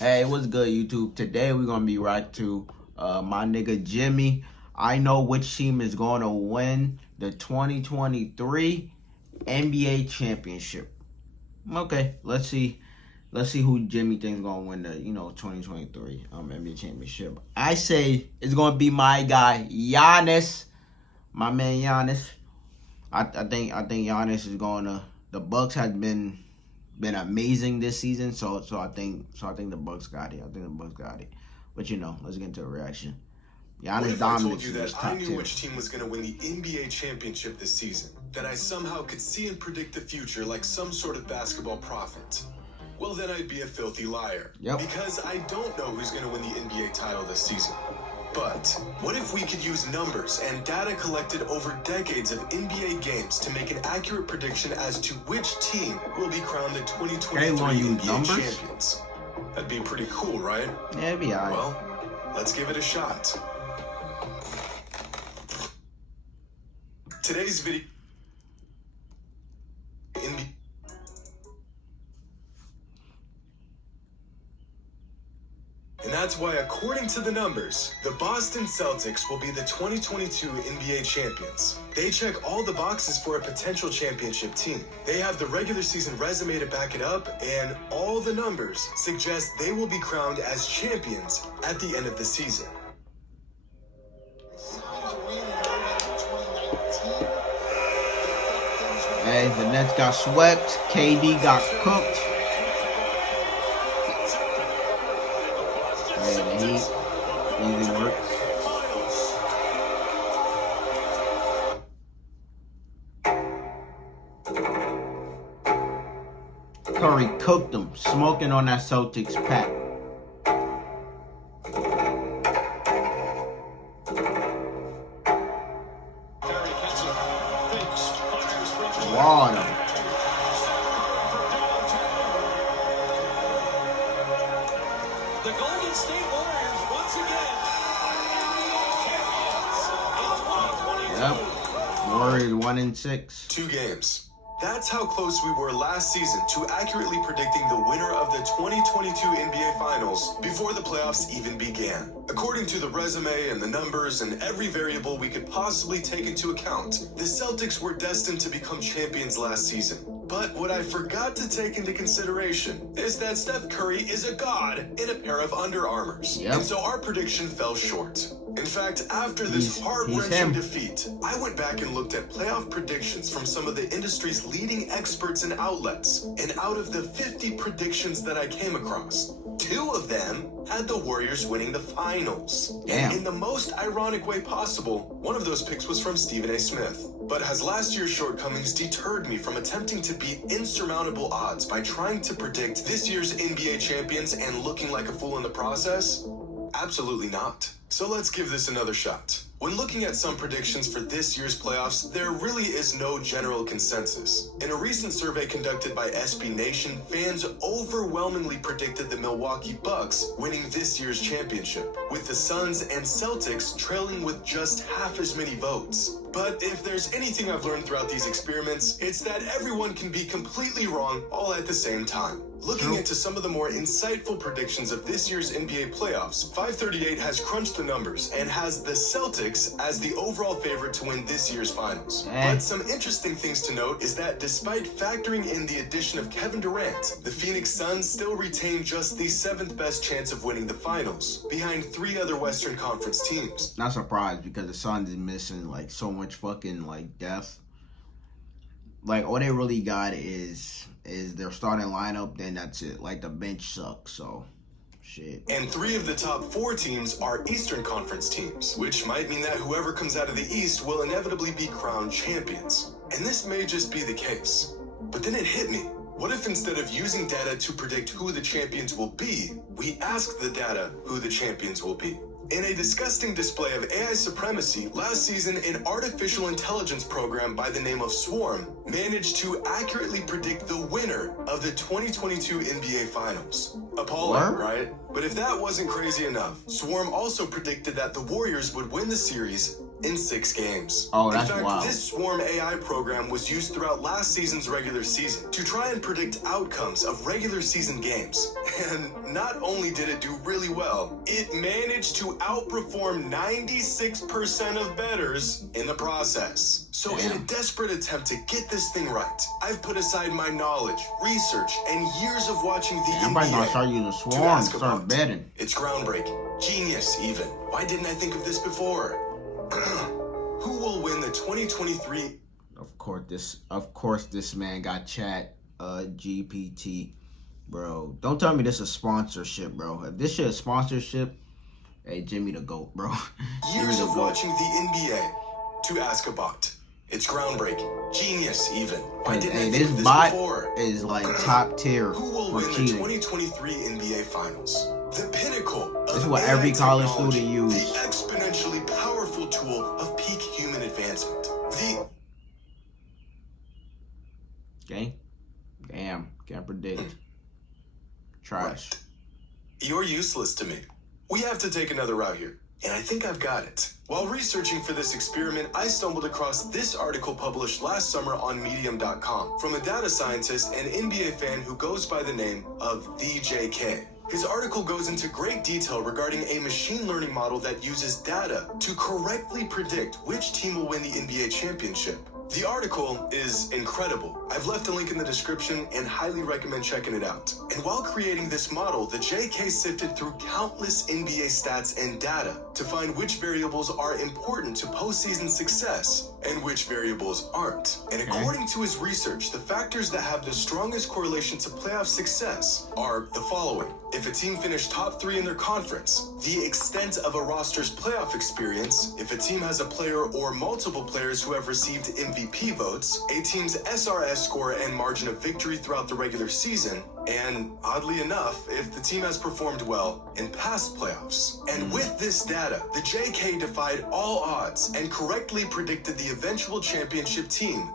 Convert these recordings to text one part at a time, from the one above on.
Hey, what's good, YouTube? Today we're gonna be right to my nigga Jimmy. I know which team is gonna win the 2023 NBA championship. Okay, let's see. Let's see who Jimmy thinks gonna win the 2023 NBA championship. I say it's gonna be my guy Giannis, my man Giannis. I think Giannis is gonna. The Bucks have been amazing this season, so I think the Bucks got it. I think the Bucks got it. But let's get into a reaction. What Giannis if I told dominance you is that I top knew 10. which team was going to win the NBA championship this season? That I somehow could see and predict the future like some sort of basketball prophet? Well, then I'd be a filthy liar. Yep. Because I don't know who's going to win the NBA title this season. But what if we could use numbers and data collected over decades of NBA games to make an accurate prediction as to which team will be crowned the 2023 NBA champions? That'd be pretty cool, right? Yeah, it'd be alright. Well, let's give it a shot. Today's video and that's why, according to the numbers, the Boston Celtics will be the 2022 NBA champions. They check all the boxes for a potential championship team. They have the regular season resume to back it up, and all the numbers suggest they will be crowned as champions at the end of the season. Hey, the Nets got swept. KD got cooked. Hey, the Heat. Easy work. Curry cooked them, smoking on that Celtics pack. Water. The Golden State Warriors once again champions. Yep. Warriors 1-6. 2 games. That's how close we were last season to accurately predicting the winner of the 2022 NBA Finals before the playoffs even began. According to the resume and the numbers and every variable we could possibly take into account, the Celtics were destined to become champions last season. But what I forgot to take into consideration is that Steph Curry is a god in a pair of Under Armours. Yep. And so our prediction fell short. In fact, after this heart-wrenching defeat, I went back and looked at playoff predictions from some of the industry's leading experts and outlets. And out of the 50 predictions that I came across, 2 of them had the Warriors winning the finals. Damn. And in the most ironic way possible, one of those picks was from Stephen A. Smith. But has last year's shortcomings deterred me from attempting to beat insurmountable odds by trying to predict this year's NBA champions and looking like a fool in the process? Absolutely not. So let's give this another shot. When looking at some predictions for this year's playoffs, there really is no general consensus. In a recent survey conducted by SB Nation, fans overwhelmingly predicted the Milwaukee Bucks winning this year's championship, with the Suns and Celtics trailing with just half as many votes. But if there's anything I've learned throughout these experiments, it's that everyone can be completely wrong all at the same time. Looking into some of the more insightful predictions of this year's NBA playoffs, 538 has crunched the numbers and has the Celtics as the overall favorite to win this year's finals. But some interesting things to note is that despite factoring in the addition of Kevin Durant, the Phoenix Suns still retain just the 7th best chance of winning the finals, behind 3 other Western Conference teams. Not surprised because the Suns is missing like so much fucking like depth. Like all they really got is their starting lineup, then that's it. Like the bench sucks, so shit. And 3 of the top 4 teams are Eastern Conference teams, which might mean that whoever comes out of the East will inevitably be crowned champions. And this may just be the case. But then it hit me. What if instead of using data to predict who the champions will be, we ask the data who the champions will be? In a disgusting display of AI supremacy, last season an artificial intelligence program by the name of Swarm managed to accurately predict the winner of the 2022 NBA Finals. Appalling, right? But if that wasn't crazy enough, Swarm also predicted that the Warriors would win the series in 6 games. Oh, that's in fact, wild. this Swarm AI program was used throughout last season's regular season to try and predict outcomes of regular season games. And not only did it do really well, it managed to outperform 96% of bettors in the process. So in a desperate attempt to get this thing right, I've put aside my knowledge, research, and years of watching the Everybody gonna NBA start using to Swarm, ask start about. betting. It's groundbreaking, genius even. Why didn't I think of this before? Who will win the 2023? Of course this man got chat GPT, bro. Don't tell me this is sponsorship, bro. If this shit is sponsorship, hey, Jimmy the GOAT, bro. Years of watching the NBA to ask a bot. It's groundbreaking, genius even. Why didn't I think this of this bot before? is like top tier Who will for win the cheating. 2023 NBA Finals? The pinnacle of This is what AI every college technology, student use. The exponentially powerful tool of peak human advancement. Okay? Damn, can't predict. Trash. You're useless to me. We have to take another route here, and I think I've got it. While researching for this experiment, I stumbled across this article published last summer on Medium.com from a data scientist and NBA fan who goes by the name of the JK. His article goes into great detail regarding a machine learning model that uses data to correctly predict which team will win the NBA championship. The article is incredible. I've left a link in the description and highly recommend checking it out. And while creating this model, the JK sifted through countless NBA stats and data to find which variables are important to postseason success and which variables aren't. And according to his research, the factors that have the strongest correlation to playoff success are the following. If a team finished top 3 in their conference, the extent of a roster's playoff experience, if a team has a player or multiple players who have received MVP votes, a team's SRS score and margin of victory throughout the regular season, and oddly enough, if the team has performed well in past playoffs. And with this data, the JK defied all odds and correctly predicted the eventual championship team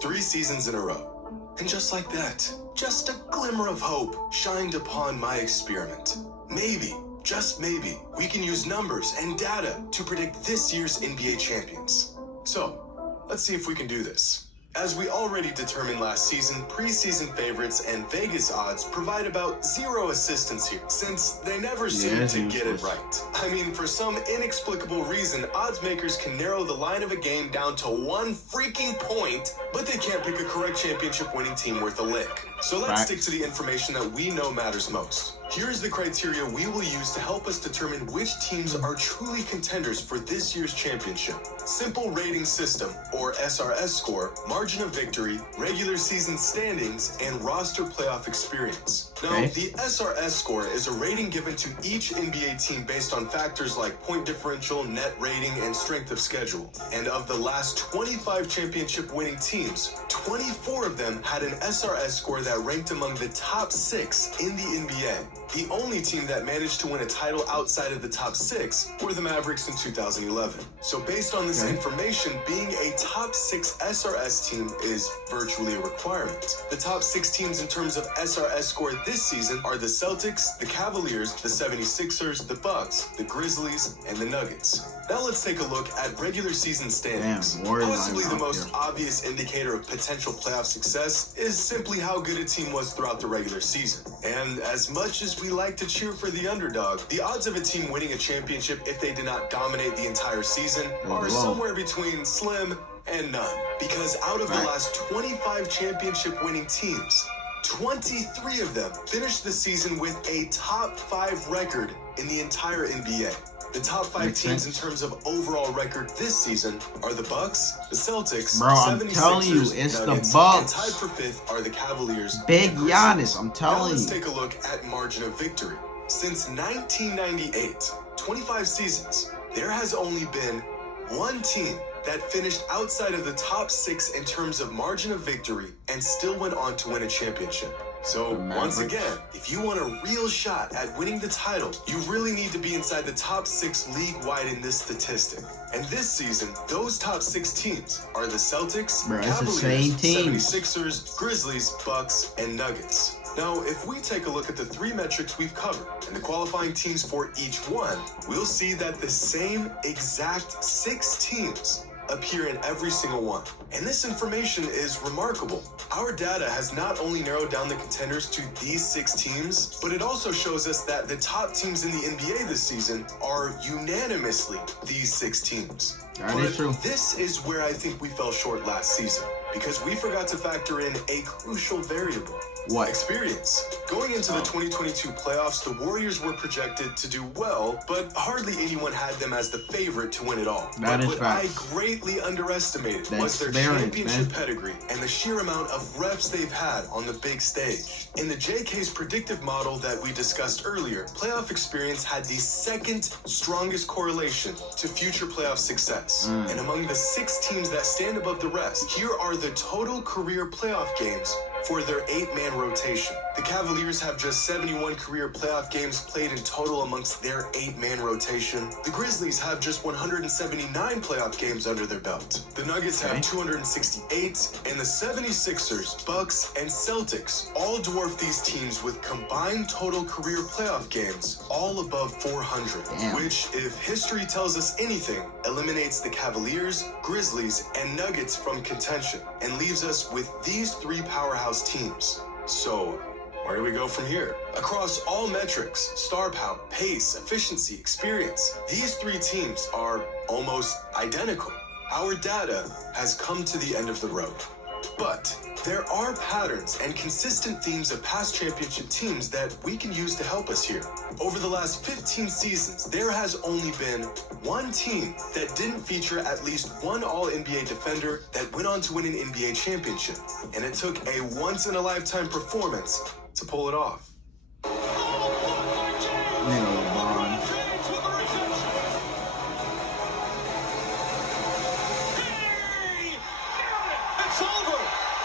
3 seasons in a row. And just like that, just a glimmer of hope shined upon my experiment. Maybe, just maybe, we can use numbers and data to predict this year's NBA champions. So, let's see if we can do this. As we already determined last season, preseason favorites and Vegas odds provide about 0 assistance here, since they never seem to get it right. I mean, for some inexplicable reason, odds makers can narrow the line of a game down to 1 freaking point, but they can't pick a correct championship winning team worth a lick. So let's stick to the information that we know matters most. Here's the criteria we will use to help us determine which teams are truly contenders for this year's championship. Simple rating system, or SRS score, margin of victory, regular season standings, and roster playoff experience. Now, the SRS score is a rating given to each NBA team based on factors like point differential, net rating, and strength of schedule. And of the last 25 championship winning teams, 24 of them had an SRS score that ranked among the top 6 in the NBA. The only team that managed to win a title outside of the top 6 were the Mavericks in 2011. So based on this information, being a top 6 SRS team is virtually a requirement. The top 6 teams in terms of SRS score this season are the Celtics, the Cavaliers, the 76ers, the Bucks, the Grizzlies, and the Nuggets. Now let's take a look at regular season standings. Possibly the most obvious indicator of potential playoff success is simply how good a team was throughout the regular season. And as much as we like to cheer for the underdog, the odds of a team winning a championship if they did not dominate the entire season are somewhere between slim and none. Because out of the last 25 championship winning teams, 23 of them finished the season with a top 5 record in the entire NBA. The top 5 teams in terms of overall record this season are the Bucks, the Celtics, bro, I'm 76ers, telling you, it's Nuggets, the Bucks. and tied for 5th are the Cavaliers. Big and Giannis, I'm telling now let's you. take a look at margin of victory. Since 1998, 25 seasons, there has only been one team that finished outside of the top 6 in terms of margin of victory and still went on to win a championship. So, once again, if you want a real shot at winning the title, you really need to be inside the top 6 league-wide in this statistic. And this season, those top 6 teams are the Celtics, Cavaliers, 76ers, Grizzlies, Bucks, and Nuggets. Now, if we take a look at the 3 metrics we've covered and the qualifying teams for each one, we'll see that the same exact 6 teams appear in every single one. And this information is remarkable. Our data has not only narrowed down the contenders to these 6 teams, but it also shows us that the top teams in the NBA this season are unanimously these 6 teams. That is true. This is where I think we fell short last season, because we forgot to factor in a crucial variable. What? Experience. Going into the 2022 playoffs, the Warriors were projected to do well, but hardly anyone had them as the favorite to win it all. That is what fact. I greatly underestimated The was their experience, championship man. pedigree and the sheer amount of reps they've had on the big stage. In the JK's predictive model that we discussed earlier, playoff experience had the second strongest correlation to future playoff success. And among the 6 teams that stand above the rest, here are the total career playoff games for their 8-man rotation. The Cavaliers have just 71 career playoff games played in total amongst their 8-man rotation. The Grizzlies have just 179 playoff games under their belt. The Nuggets have 268, and the 76ers, Bucks, and Celtics all dwarf these teams with combined total career playoff games all above 400, which, if history tells us anything, eliminates the Cavaliers, Grizzlies, and Nuggets from contention and leaves us with these 3 powerhouse teams. So, where do we go from here? Across all metrics, star power, pace, efficiency, experience, these 3 teams are almost identical. Our data has come to the end of the road. But there are patterns and consistent themes of past championship teams that we can use to help us here. Over the last 15 seasons, there has only been one team that didn't feature at least one All-NBA defender that went on to win an NBA championship. And it took a once-in-a-lifetime performance to pull it off. It's over.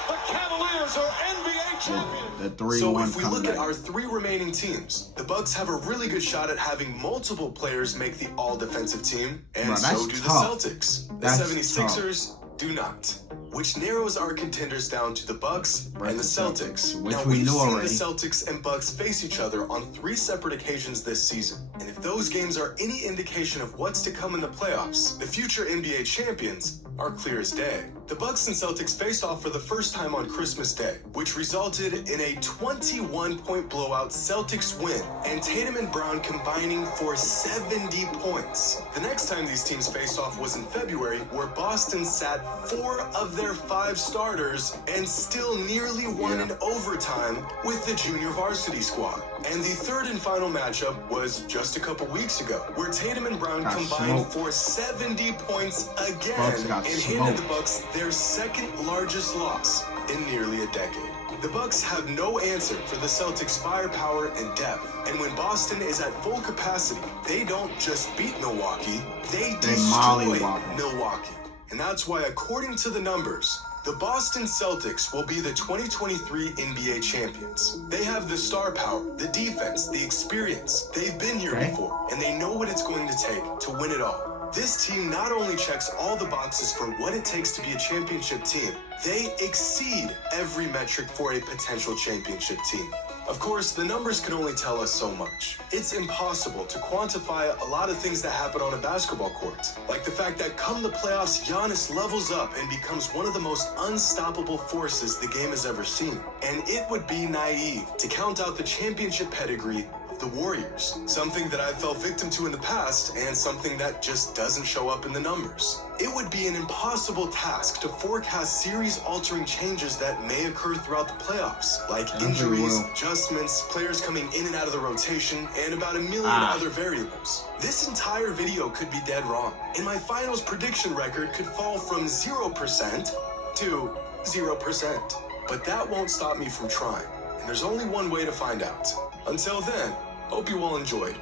The Cavaliers are NBA champions. The 3-1 So if we look comeback. at our 3 remaining teams, the Bucks have a really good shot at having multiple players make the all-defensive team, and Bro, that's so do tough. the Celtics. The That's 76ers do not, which narrows our contenders down to the Bucks and the Celtics. Which Now, we we've knew seen already. the Celtics and Bucks face each other on 3 separate occasions this season, and if those games are any indication of what's to come in the playoffs, the future NBA champions are clear as day. The Bucks and Celtics faced off for the first time on Christmas Day, which resulted in a 21-point blowout Celtics win, and Tatum and Brown combining for 70 points. The next time these teams faced off was in February, where Boston sat 4 of their 5 starters and still nearly won in overtime with the junior varsity squad. And the third and final matchup was just a couple weeks ago, where Tatum and Brown Got combined smoked. for 70 points again Bucks got and handed the smoked. Bucks their second largest loss in nearly a decade. The Bucks have no answer for the Celtics' firepower and depth, and when Boston is at full capacity, they don't just beat Milwaukee, they destroy mollywop 'em. Milwaukee. And that's why, according to the numbers, the Boston Celtics will be the 2023 NBA champions. They have the star power, the defense, the experience. They've been here before, and they know what it's going to take to win it all. This team not only checks all the boxes for what it takes to be a championship team, they exceed every metric for a potential championship team. Of course, the numbers can only tell us so much. It's impossible to quantify a lot of things that happen on a basketball court, like the fact that come the playoffs, Giannis levels up and becomes one of the most unstoppable forces the game has ever seen. And it would be naive to count out the championship pedigree of the Warriors, something that I fell victim to in the past and something that just doesn't show up in the numbers. It would be an impossible task to forecast series-altering changes that may occur throughout the playoffs, like injuries, adjustments, players coming in and out of the rotation, and about a million other variables. This entire video could be dead wrong, and my finals prediction record could fall from 0% to 0%. But that won't stop me from trying, and there's only one way to find out. Until then, hope you all enjoyed,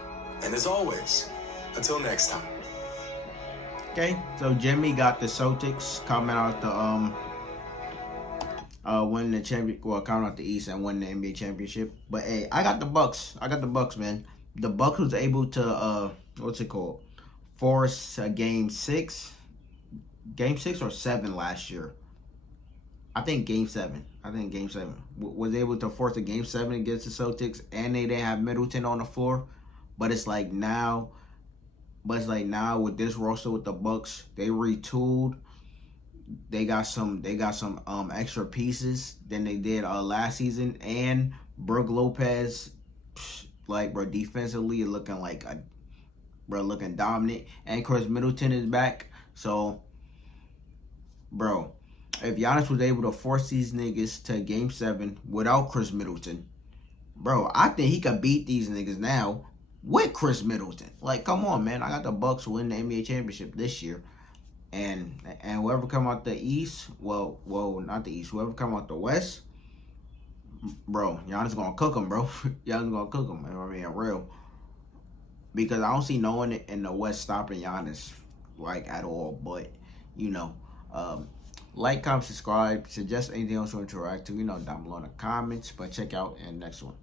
and as always, until next time. Okay, so Jimmy got the Celtics coming out the winning the champion, well, coming out the East and winning the NBA championship. But hey, I got the Bucks. I got the Bucks, man. The Bucks was able to force a game 6 or 7 last year. I think Game 7. Was able to force a Game 7 against the Celtics, and they didn't have Middleton on the floor. But it's like now, with this roster with the Bucks, they retooled. They got some extra pieces than they did last season, and Brook Lopez, like, bro, defensively looking like looking dominant, and Chris Middleton is back. So, bro, if Giannis was able to force these niggas to Game 7 without Chris Middleton, bro, I think he could beat these niggas now with Chris Middleton. Like, come on, man. I got the Bucks win the NBA championship this year. And whoever come out the East, well, not the East, whoever come out the West, bro, Giannis gonna cook them, bro. Giannis gonna cook them. I mean, real. Because I don't see no one in the West stopping Giannis, like, at all. But, you know, like, comment, subscribe, suggest anything else you want to interact to, down below in the comments. But check out in the next one.